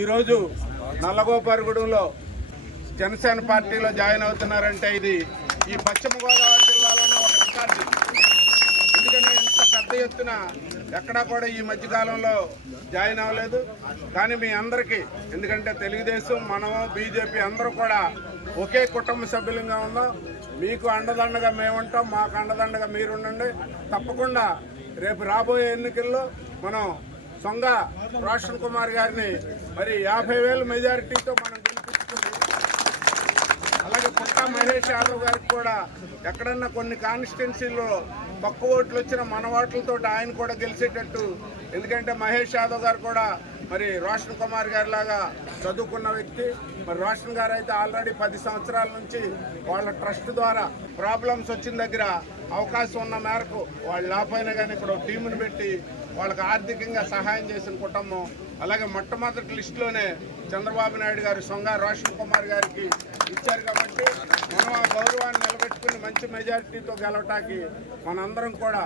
ఈరోజు నల్లగోపాలగూడెంలో జనసేన పార్టీలో జాయిన్ అవుతున్నారంటే ఇది ఈ పశ్చిమ గోదావరి జిల్లాలోనే ఒక రికార్డు. ఎందుకంటే ఇంత పెద్ద ఎత్తున ఎక్కడా కూడా ఈ మధ్యకాలంలో జాయిన్ అవ్వలేదు. కానీ మీ అందరికీ, ఎందుకంటే తెలుగుదేశం, మనము, బీజేపీ అందరూ కూడా ఒకే కుటుంబ సభ్యులంగా ఉన్నాం. మీకు అండదండగా మేముంటాం, మాకు అండదండగా మీరుండండి. తప్పకుండా రేపు రాబోయే ఎన్నికల్లో మనం సొంగ రోషన్ కుమార్ గారిని మరి 50,000 మెజారిటీతో మనం గెలిపించుకుంది. అలాగే పుట్టా మహేష్ యాదవ్ గారికి కూడా ఎక్కడన్నా కొన్ని కాన్స్టిట్యున్సీల్లో తక్కువ ఓట్లు వచ్చిన మన ఓట్లతో ఆయన కూడా గెలిచేటట్టు. ఎందుకంటే మహేష్ యాదవ్ గారు కూడా మరి రోషన్ కుమార్ గారి లాగా చదువుకున్న వ్యక్తి. మరి రోషన్ గారు అయితే ఆల్రెడీ 10 సంవత్సరాల నుంచి వాళ్ళ ట్రస్ట్ ద్వారా ప్రాబ్లమ్స్ వచ్చిన దగ్గర అవకాశం ఉన్న మేరకు వాళ్ళు లేకపోయినా కానీ ఇక్కడ టీముని పెట్టి వాళ్ళకి ఆర్థికంగా సహాయం చేసిన కుటుంబం. అలాగే మొట్టమొదటి లిస్టులోనే చంద్రబాబు నాయుడు గారు సొంగ రోషన్ కుమార్ గారికి ఇచ్చారు. కాబట్టి మనం ఆ గౌరవాన్ని నిలబెట్టుకుని మంచి మెజారిటీతో గెలవటానికి మనందరం కూడా